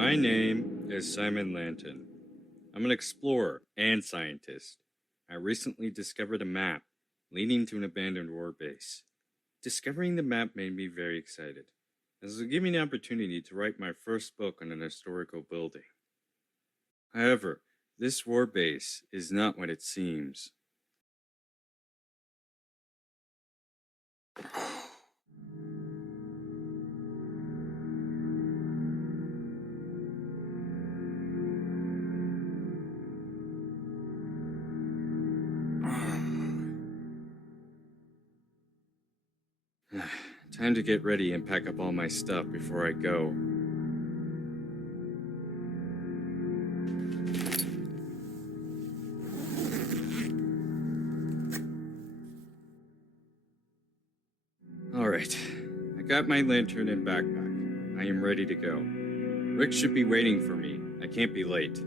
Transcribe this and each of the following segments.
My name is Simon Lanton. I'm an explorer and scientist. I recently discovered a map leading to an abandoned war base. Discovering the map made me very excited, as it gave me an opportunity to write my first book on an historical building. However, this war base is not what it seems. Time to get ready and pack up all my stuff before I go. Alright, I got my lantern and backpack. I am ready to go. Rick should be waiting for me. I can't be late.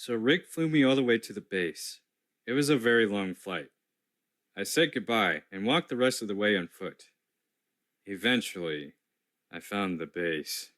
So Rick flew me all the way to the base. It was a very long flight. I said goodbye and walked the rest of the way on foot. Eventually, I found the base.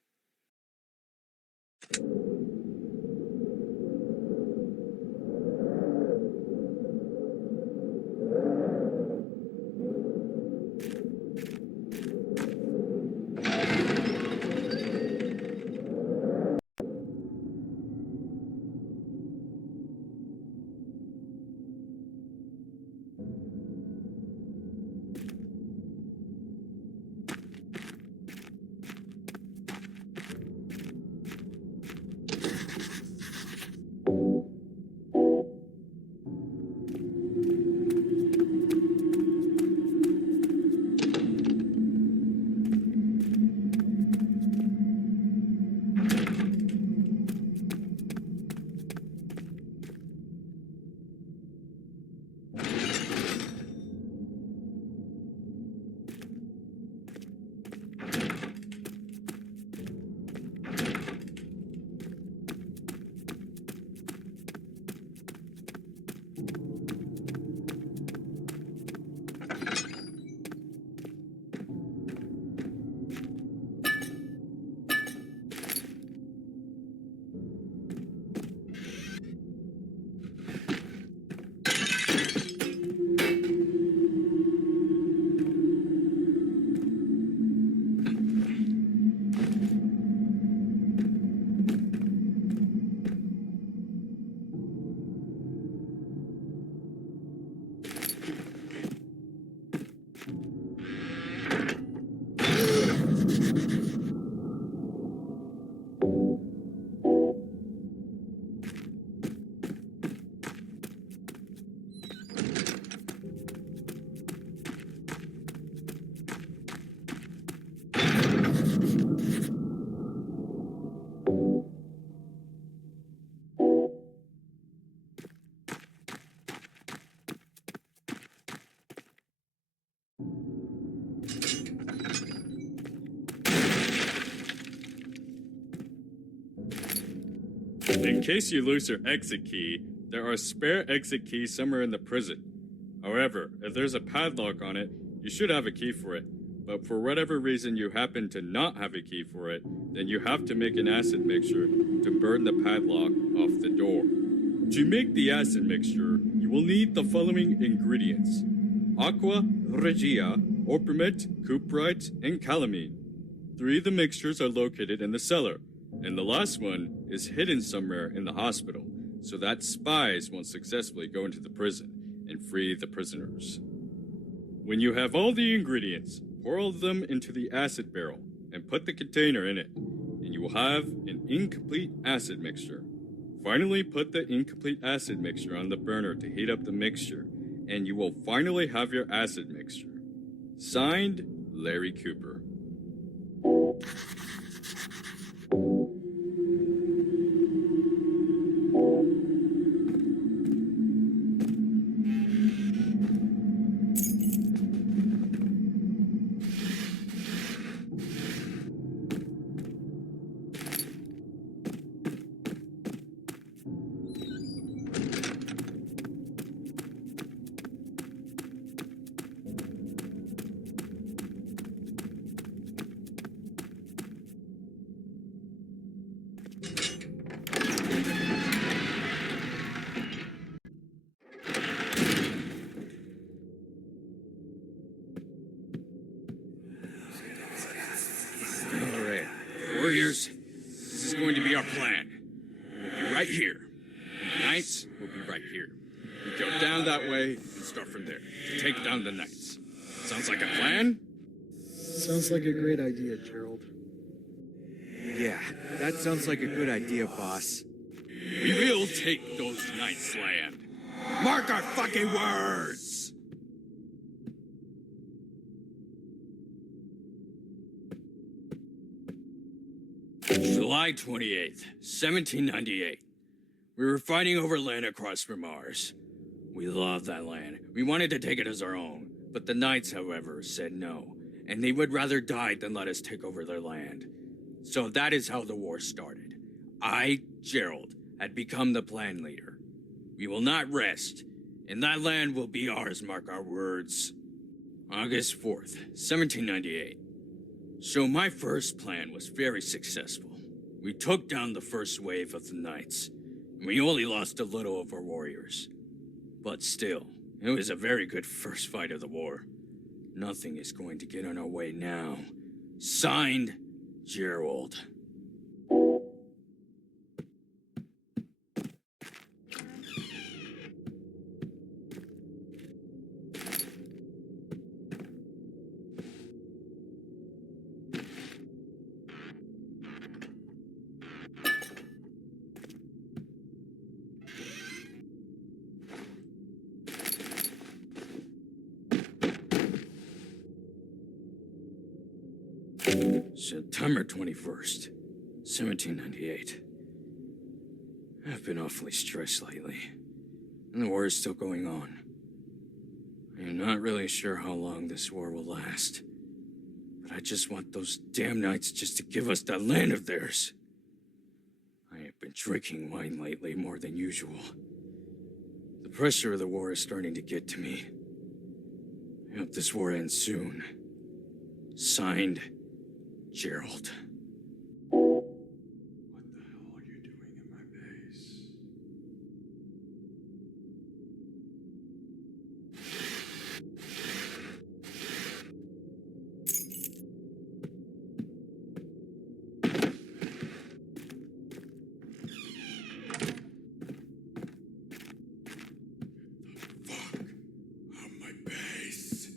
In case you lose your exit key, there are spare exit keys somewhere in the prison. However, if there's a padlock on it, you should have a key for it. But for whatever reason you happen to not have a key for it, then you have to make an acid mixture to burn the padlock off the door. To make the acid mixture, you will need the following ingredients: aqua regia, orpiment, cuprite, and calamine. 3 of the mixtures are located in the cellar, and the last one is hidden somewhere in the hospital, so that spies won't successfully go into the prison and free the prisoners. When you have all the ingredients, pour all of them into the acid barrel and put the container in it, and you will have an incomplete acid mixture. Finally put the incomplete acid mixture on the burner to heat up the mixture, and you will finally have your acid mixture. Signed, Larry Cooper. Alright, warriors, this is going to be our plan. We'll be right here. The knights will be right here. We go down that way and start from there to take down the knights. Sounds like a plan? Sounds like a great idea, Gerald. Yeah, that sounds like a good idea, boss. We will take those knights' land. Mark our fucking words! July 28th, 1798. We were fighting over land across from Mars. We loved that land. We wanted to take it as our own. But the knights, however, said no. And they would rather die than let us take over their land. So that is how the war started. I, Gerald, had become the plan leader. We will not rest, and that land will be ours, mark our words. August 4th, 1798. So my first plan was very successful. We took down the first wave of the knights, and we only lost a little of our warriors. But still, it was a very good first fight of the war. Nothing is going to get in our way now. Signed, Gerald. September 21st, 1798. I've been awfully stressed lately, and the war is still going on. I am not really sure how long this war will last, but I just want those damn knights just to give us that land of theirs. I have been drinking wine lately more than usual. The pressure of the war is starting to get to me. I hope this war ends soon. Signed, Gerald. What the hell are you doing in my base? Fuck on my base.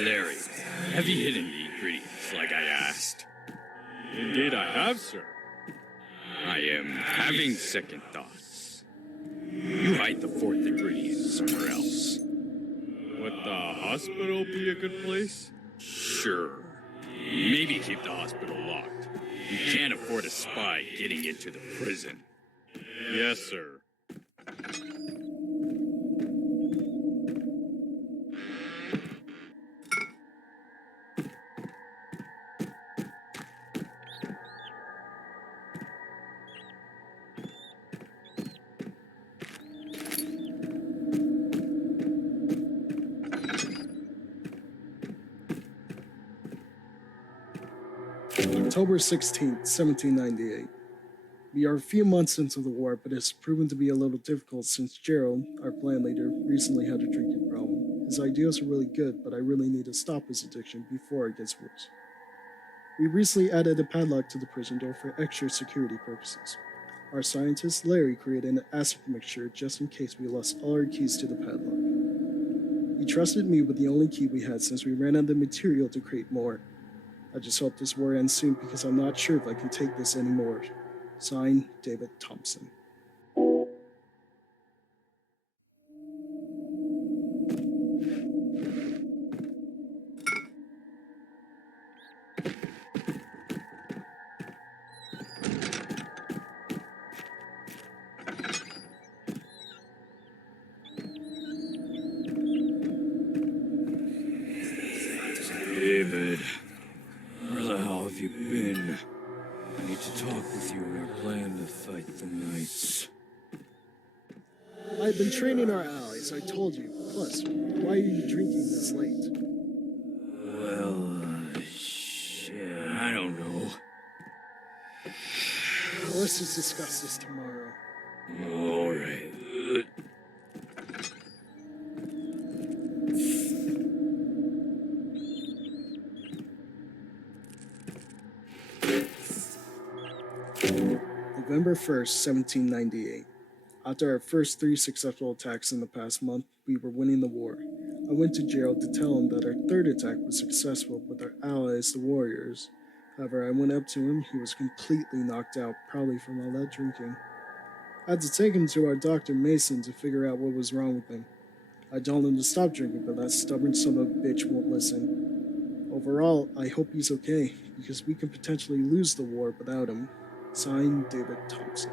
Larry, have you hidden the ingredients like I asked? Indeed I have, sir. I am having second thoughts. You hide the fourth ingredient somewhere else. Would the hospital be a good place? Sure. Maybe keep the hospital locked. You can't afford a spy getting into the prison. Yes, sir. October 16th, 1798. We are a few months into the war, but it's proven to be a little difficult since Gerald, our plan leader, recently had a drinking problem. His ideals are really good, but I really need to stop his addiction before it gets worse. We recently added a padlock to the prison door for extra security purposes. Our scientist, Larry, created an acid mixture just in case we lost all our keys to the padlock. He trusted me with the only key we had since we ran out of material to create more. I just hope this war ends soon because I'm not sure if I can take this anymore. Signed, David Thompson. David, where the hell have you been? I need to talk with you on our plan to fight the Knights. I've been training our allies, I told you. Plus, why are you drinking this late? Well, shit, I don't know. Let's just discuss this tomorrow. All right. November 1st, 1798. After our first 3 successful attacks in the past month, we were winning the war. I went to Gerald to tell him that our third attack was successful with our allies, the warriors. However, I went up to him, he was completely knocked out, probably from all that drinking. I had to take him to our Dr. Mason to figure out what was wrong with him. I told him to stop drinking, but that stubborn son of a bitch won't listen. Overall, I hope he's okay, because we can potentially lose the war without him. Signed, David Thompson.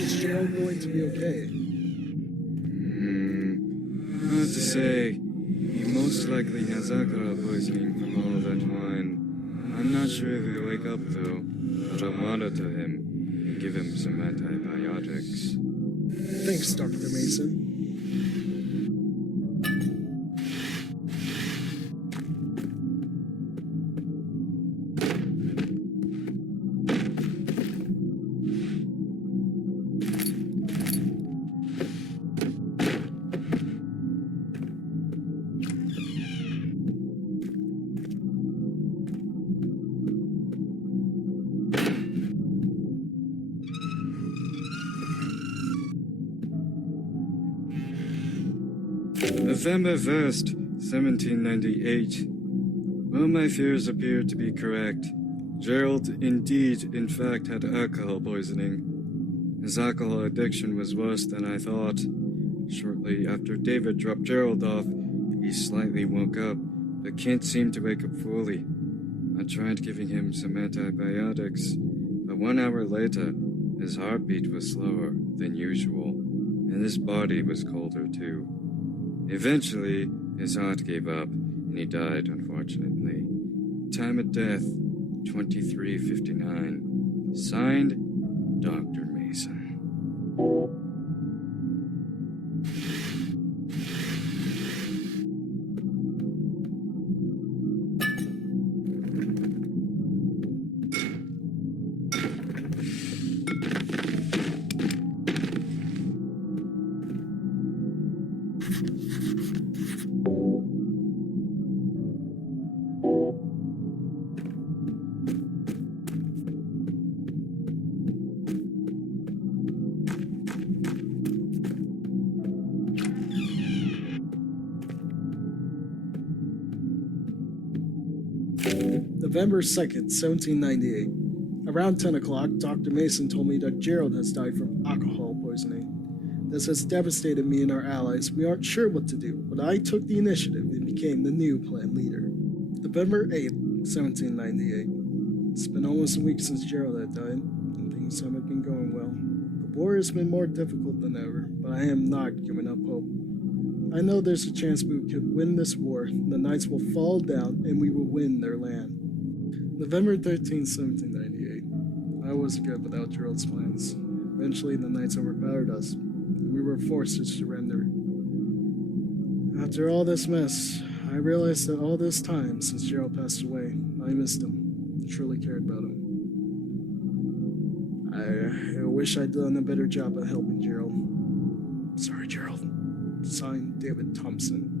Is Gerald going to be okay? Hard to say. He most likely has alcohol poisoning from all that wine. I'm not sure if he'll wake up though, but I'll monitor him and give him some antibiotics. Thanks, Dr. Mason. November 1st, 1798. Well, my fears appear to be correct. Gerald indeed, in fact, had alcohol poisoning. His alcohol addiction was worse than I thought. Shortly after David dropped Gerald off, he slightly woke up, but can't seem to wake up fully. I tried giving him some antibiotics, but 1 hour later, his heartbeat was slower than usual, and his body was colder too. Eventually, his heart gave up, and he died, unfortunately. Time of death, 23:59. Signed, Dr. Mason. November 2nd, 1798. Around 10 o'clock, Dr. Mason told me that Gerald has died from alcohol poisoning. This has devastated me and our allies. We aren't sure what to do, but I took the initiative and became the new plan leader. November 8th, 1798. It's been almost a week since Gerald had died, and things haven't been going well. The war has been more difficult than ever, but I am not giving up hope. I know there's a chance we could win this war, the Knights will fall down, and we will win their land. November 13th, 1798. I wasn't good without Gerald's plans. Eventually, the Knights overpowered us, and we were forced to surrender. After all this mess, I realized that all this time since Gerald passed away, I missed him, truly cared about him. I wish I'd done a better job at helping Gerald. Sorry, Gerald. Signed, David Thompson.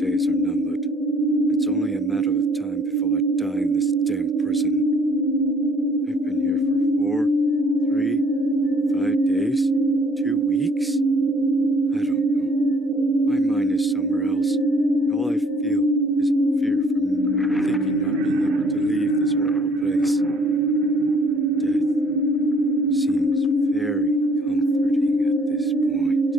days are numbered. It's only a matter of time before I die in this damn prison. I've been here for 4, 3, 5 days, 2 weeks? I don't know. My mind is somewhere else, and all I feel is fear from thinking not being able to leave this horrible place. Death seems very comforting at this point.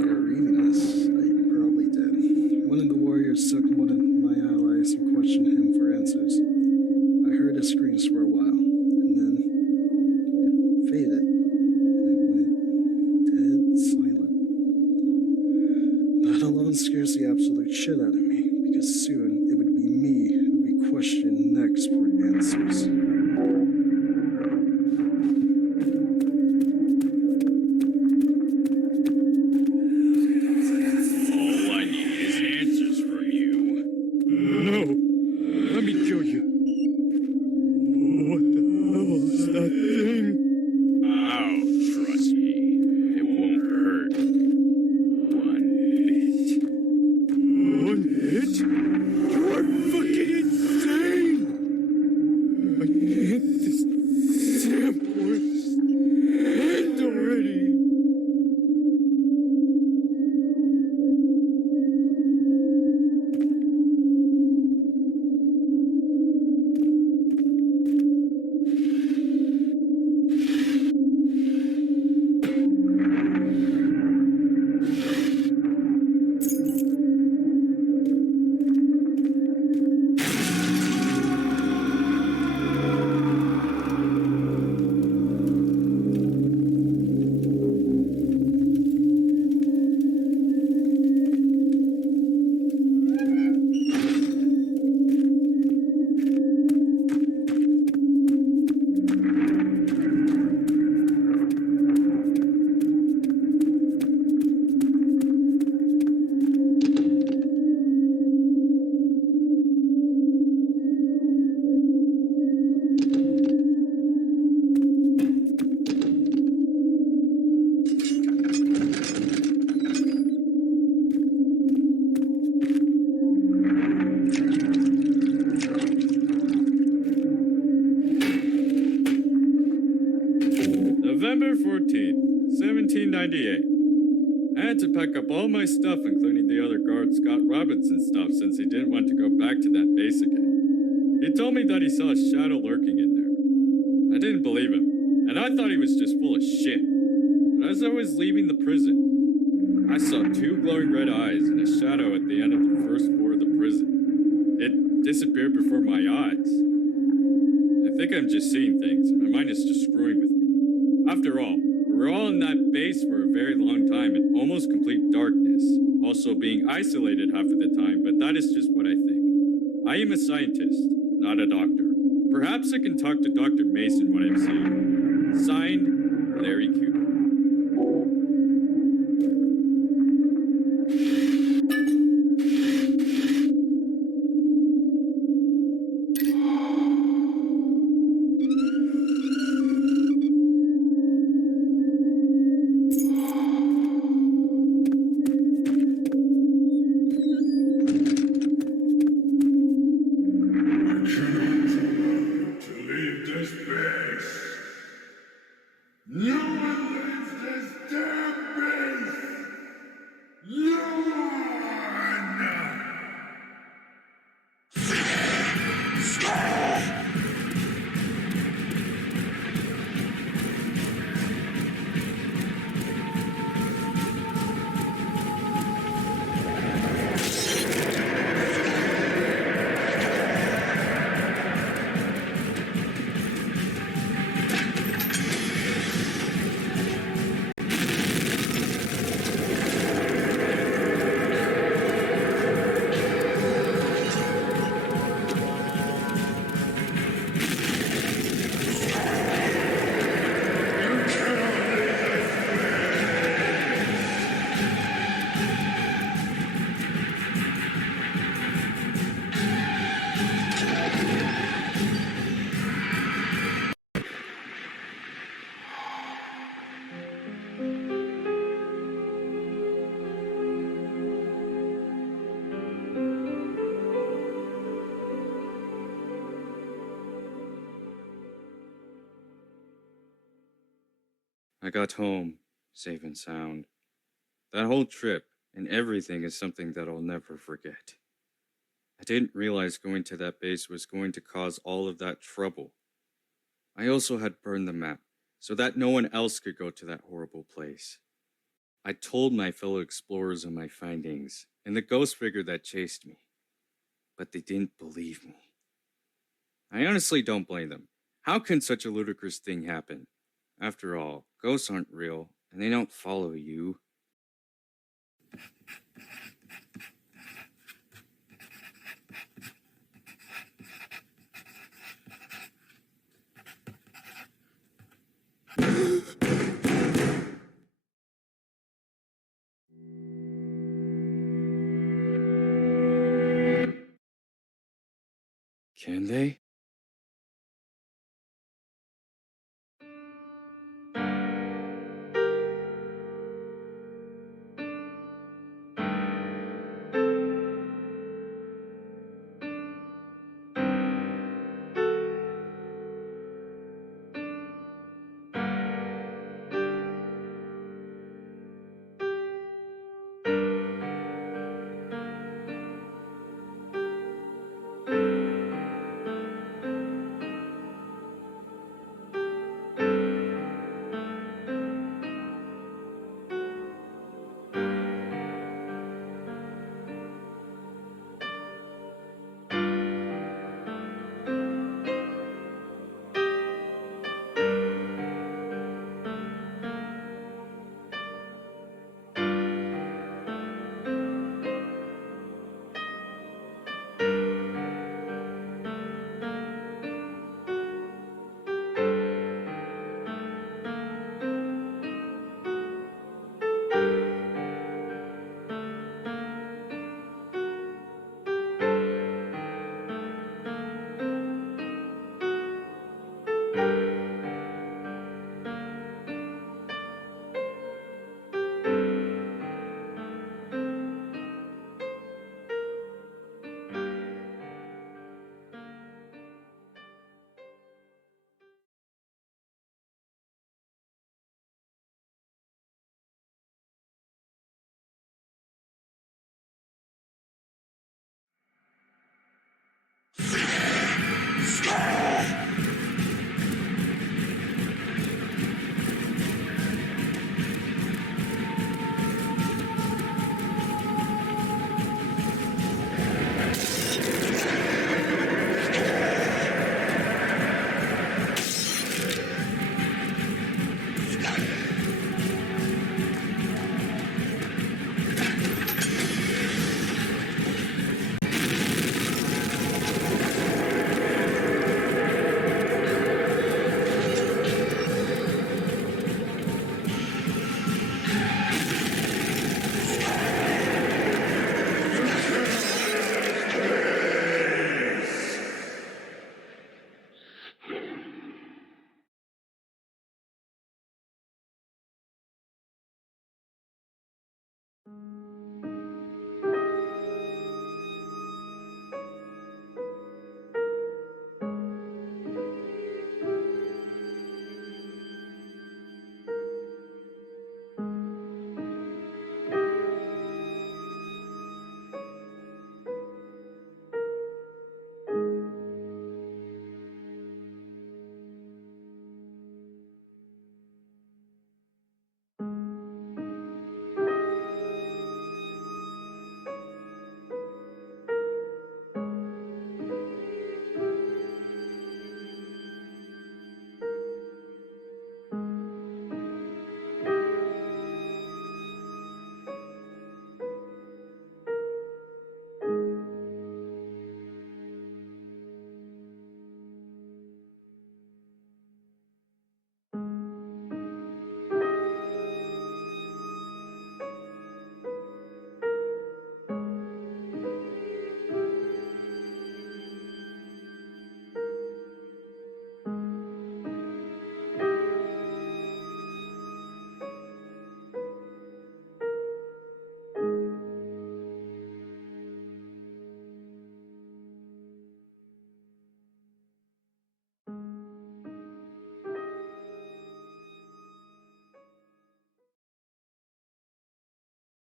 You're reading this. I probably did. One of the warriors took one of my allies and questioned him for answers. I heard his screams for a while, and then it faded, and it went dead silent. That alone scares the absolute shit out of me, because soon it would be me who would be questioned next for answers. All I need is answers from you. No! Let me kill you! What the hell is that thing? Oh, trust me, it won't hurt. One bit. One hit? You are fucking insane! I can't this damn horse end already! November 14th, 1798. I had to pack up all my stuff, including the other guard Scott Robinson stuff, since he didn't want to go back to that base again. He told me that he saw a shadow lurking in there. I didn't believe him, and I thought he was just full of shit. But as I was leaving the prison, I saw 2 glowing red eyes and a shadow at the end of the first floor of the prison. It disappeared before my eyes. I think I'm just seeing things, and my mind is just screwing with me. After all, we were all in that base for a very long time in almost complete darkness, also being isolated half of the time, but that is just what I think. I am a scientist, not a doctor. Perhaps I can talk to Dr. Mason when I've seen. Signed, Larry Cooper. To leave this base. No one I got home, safe and sound. That whole trip and everything is something that I'll never forget. I didn't realize going to that base was going to cause all of that trouble. I also had burned the map so that no one else could go to that horrible place. I told my fellow explorers of my findings and the ghost figure that chased me, but they didn't believe me. I honestly don't blame them. How can such a ludicrous thing happen? After all, ghosts aren't real, and they don't follow you. Can they?